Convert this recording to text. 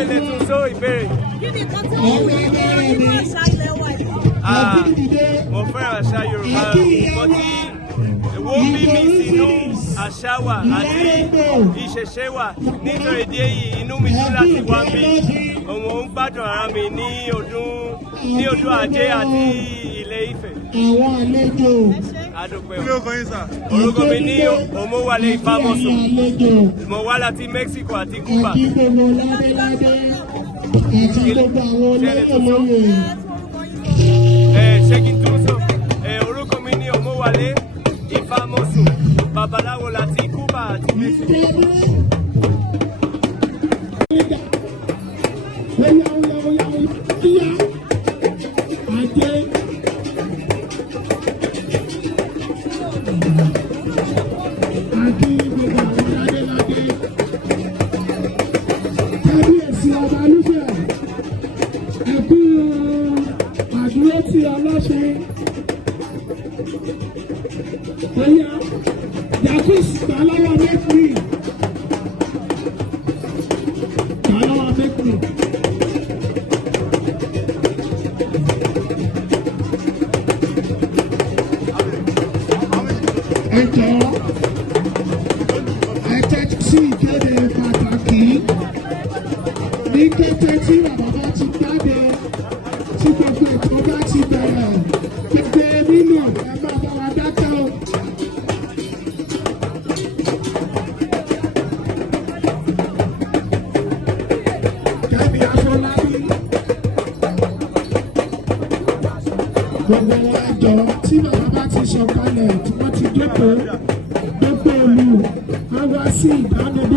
Ilé tún só ìbéèrè. Kí ni kan tí wọ́n wí nínú àṣà ilẹ̀ wa yìí? Mo fẹ́ràn àṣà Yorùbá. Nǹkan tí èwo bí mi sínú àṣà wa àti ìṣẹ̀ṣe wa nítorí ìdí èyí inú mi dùn láti wá bí òun ń gbádùn ara mi ní ọdún Ajé àti Ilé Ifẹ̀. Àwọn àlejò. Adúpẹ́ o. Orúkọ mi ní Omowale Ifamoso. Mo wá láti Mexico àti Cuba. Àti gbogbo ládéládé àti gbogbo àwọn olóyè. Ṣé kí n tún sọ? Orúkọ mi ní Omowale Ifamoso. Babaláwo láti Cuba àti Mexico. Kábíyèsí ọba Lúfẹ̀, ẹ̀kú àdúró tí ọlọ́ṣẹ́. Ọ̀yá, Jacques Tàlọ́wọ́ Mẹ́kìrì. Tàlọ́wọ́ Mẹ́kìrì. Ẹ jọ̀ọ́, ẹ tẹ́tí sí ìkéde pàtàkì. Ní kété tí bàbá bá ti jáde, tí gbogbo ètò bá ti bẹ̀rẹ̀, gbogbo nínú ẹ máa bá wa dákẹ́ o. Kẹ́mi Afọlábí. Gbogbo wa jọ tí bàbá bá ti sọ̀kalẹ̀ tí wọ́n ti jókòó, gbogbo olù á wá sí ìdánilójú.